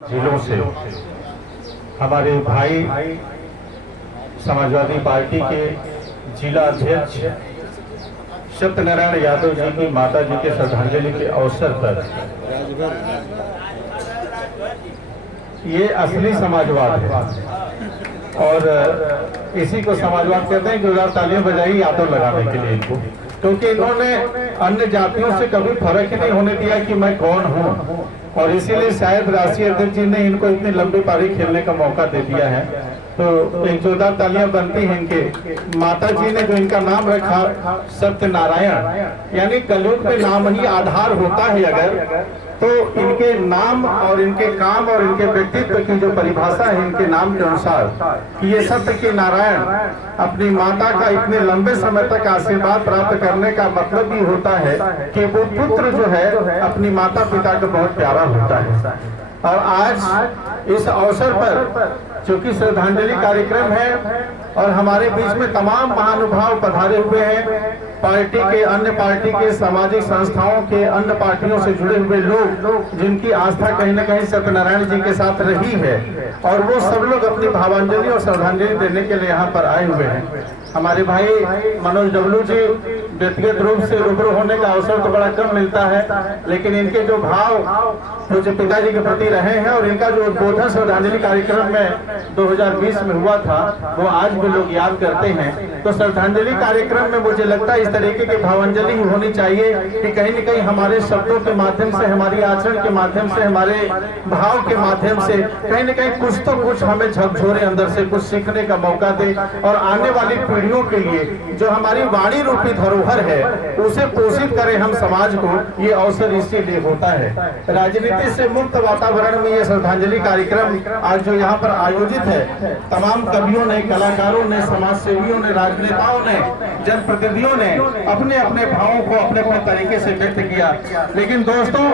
जिलों से हमारे भाई समाजवादी पार्टी के जिला अध्यक्ष सत्यनारायण यादव जी की माता जी के श्रद्धांजलि के अवसर पर ये असली समाजवाद है और इसी को समाजवाद कहते हैं। जोरदार तालियां बजाई यादव लगाने के लिए इनको, क्योंकि इन्होंने अन्य जातियों से कभी फर्क ही नहीं होने दिया कि मैं कौन हूँ, और इसीलिए शायद राष्ट्रीय अध्यक्ष जी ने इनको इतनी लंबी पारी खेलने का मौका दे दिया है। तो एक जोरदार तालियां बनती हैं इनके। माता जी ने जो इनका नाम रखा सत्यनारायण, यानी कलयुग में नाम ही आधार होता है अगर, तो इनके नाम और इनके काम और इनके व्यक्तित्व की जो परिभाषा है इनके नाम के अनुसार कि ये सत्य के नारायण अपनी माता का इतने लंबे समय तक आशीर्वाद प्राप्त करने का मतलब ही होता है कि वो पुत्र जो है अपनी माता पिता का बहुत प्यारा होता है। और आज इस अवसर पर चूंकि श्रद्धांजलि कार्यक्रम है और हमारे बीच में तमाम महानुभाव पधारे हुए हैं, पार्टी के, अन्य पार्टी के, सामाजिक संस्थाओं के, अन्य पार्टियों से जुड़े हुए लोग जिनकी आस्था कहीं न कहीं सत्यनारायण जी के साथ रही है, और वो सब लोग अपनी भावांजलि और श्रद्धांजलि देने के लिए यहाँ पर आए हुए हैं। हमारे भाई मनोज डब्लू जी व्यक्तिगत रूप से रूबरू होने का अवसर तो बड़ा कम मिलता है, लेकिन इनके जो भाव जो पिताजी के प्रति रहे हैं और इनका जो उद्बोधन श्रद्धांजलि कार्यक्रम में 2020 में हुआ था वो आज भी लोग याद करते हैं। तो श्रद्धांजलि कार्यक्रम में मुझे लगता है इस तरीके की भावांजलि ही होनी चाहिए कि कहीं न कहीं हमारे शब्दों के माध्यम से, हमारी आचरण के माध्यम से, हमारे भाव के माध्यम से कहीं न कहीं कुछ तो कुछ हमें झकझोरे अंदर से कुछ सीखने का मौका दे, और आने वाली पीढ़ियों के लिए जो हमारी वाणी रूपी धरोहर है उसे पोषित करें हम समाज को। ये अवसर इसीलिए होता है। राजनीति से मुक्त वातावरण में ये श्रद्धांजलि कार्यक्रम आज जो यहाँ पर आयोजित है, तमाम कवियों ने, कलाकारों ने, समाज सेवियों ने, राजनेताओं ने, जनप्रतिनिधियों ने अपने अपने भावों को अपने अपने तरीके से व्यक्त किया। लेकिन दोस्तों,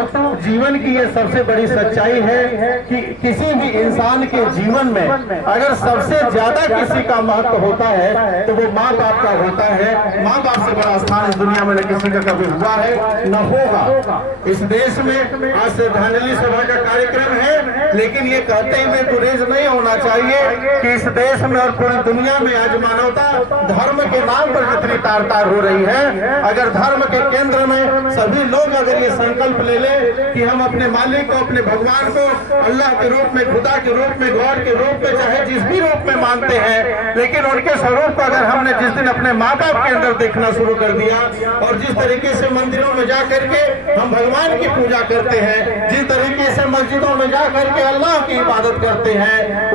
जीवन की ये सबसे बड़ी सच्चाई है कि किसी भी इंसान के जीवन में अगर सबसे ज्यादा किसी का महत्व होता है तो वो माँ बाप का होता है। माँ बाप से बड़ा स्थान इस दुनिया में न किसी का कभी हुआ है न होगा। इस देश में आज श्रद्धांजलि सभा का कार्यक्रम है, लेकिन ये कहते हुए गुरेज नहीं होना चाहिए कि इस देश में और पूरी दुनिया में आज मानवता धर्म के नाम पर जितनी तार तार हो रही है, अगर धर्म के केंद्र में सभी लोग अगर ये संकल्प ले ले कि हम अपने मालिक को, अपने भगवान को अल्लाह के रूप में, खुदा के रूप में, गॉड के रूप में, चाहे जिस भी रूप में मानते हैं, लेकिन उनके स्वरूप को अगर हमने जिस दिन अपने माँ बाप के अंदर देखना शुरू कर दिया और जिस तरीके से मंदिरों में जा करके हम भगवान की पूजा करते हैं, जिस तरीके से मस्जिदों में जा करके अल्लाह की इबादत करते हैं,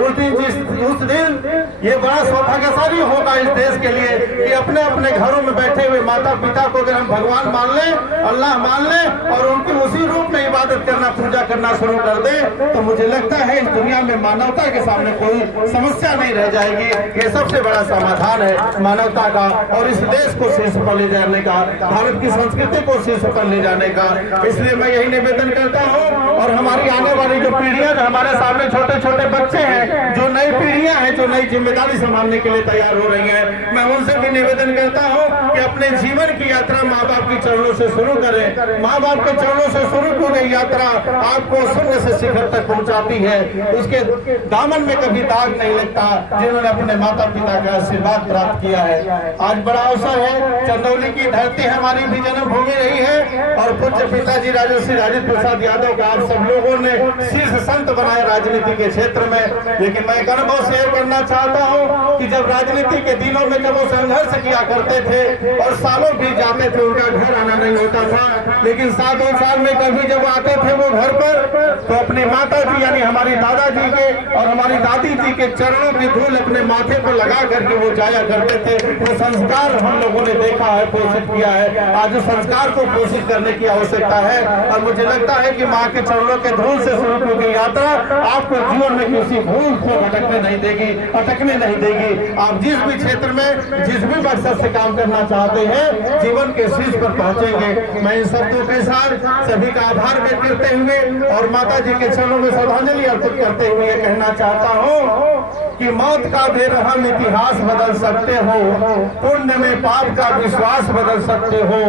उस दिन ये बड़ा सौभाग्यशाली होगा इस देश के लिए कि अपने अपने घरों में बैठे हुए माता पिता को अगर हम भगवान मान लें, अल्लाह मान लें और उनकी उसी रूप में इबादत करना, पूजा करना शुरू कर दें, तो मुझे लगता है इस दुनिया में मानवता के सामने कोई समस्या नहीं रह जाएगी। ये सबसे बड़ा समाधान है मानवता का, और इस देश को शीर्ष पर ले जाने का, भारत की संस्कृति को शीर्ष पर ले जाने का। इसलिए मैं यही निवेदन करता हूँ, और हमारी आने वाली जो पीढ़ियां, जो हमारे सामने छोटे छोटे बच्चे हैं, जो नई पीढ़ियां हैं, जो नई जिम्मेदारी संभालने के लिए तैयार हो रही हैं, मैं उनसे भी निवेदन करता हूँ कि अपने जीवन की यात्रा माँ बाप के चरणों से शुरू करें। माँ बाप के चरणों से शुरू की गई यात्रा आपको स्वर्ग से शिखर तक पहुँचाती है। उसके दामन में कभी दाग नहीं लगता जिन्होंने अपने माता पिता का आशीर्वाद प्राप्त किया है। आज बड़ा अवसर है, चंदौली की धरती हमारी भी जन्मभूमि रही है, और पूज्य पिताजी राजर्षि राजेंद्र प्रसाद यादव का आप सब लोगों ने शीर्ष संत बनाए राजनीति के क्षेत्र में। लेकिन मैं एक अनुभव शेयर करना चाहता हूँ कि जब राजनीति के दिनों में जब वो संघर्ष किया करते थे और सालों बीत जाते थे, उनका घर आना नहीं होता था, लेकिन 7 साल में कभी जब आते थे वो घर पर, तो अपनी माता जी यानी हमारी दादाजी के और हमारी दादी जी के चरणों की धूल अपने माथे पर लगा करके वो जाया करते थे। वो संस्कार हम लोगों ने देखा है, पोषित किया है। आज उस संस्कार को पोषित करने की आवश्यकता है, और मुझे लगता है कि माँ के चरणों के धूल से शुरू की गई यात्रा आपको जीवन में किसी भूल को भटकने नहीं देगी, अटकने नहीं देगी। आप जिस भी क्षेत्र में, जिस भी मकसद से काम करना चाहते हैं, जीवन के शीर्ष पर पहुंचेंगे। मैं इन शब्दों के साथ सभी का आभार व्यक्त करते हुए और माता जी के चरणों में श्रद्धांजलि अर्पित करते हुए ये कहना चाहता हूँ कि मौत का बेरहम इतिहास बदल सकते हो, पुण्य में पाप का विश्वास बदल सकते हो।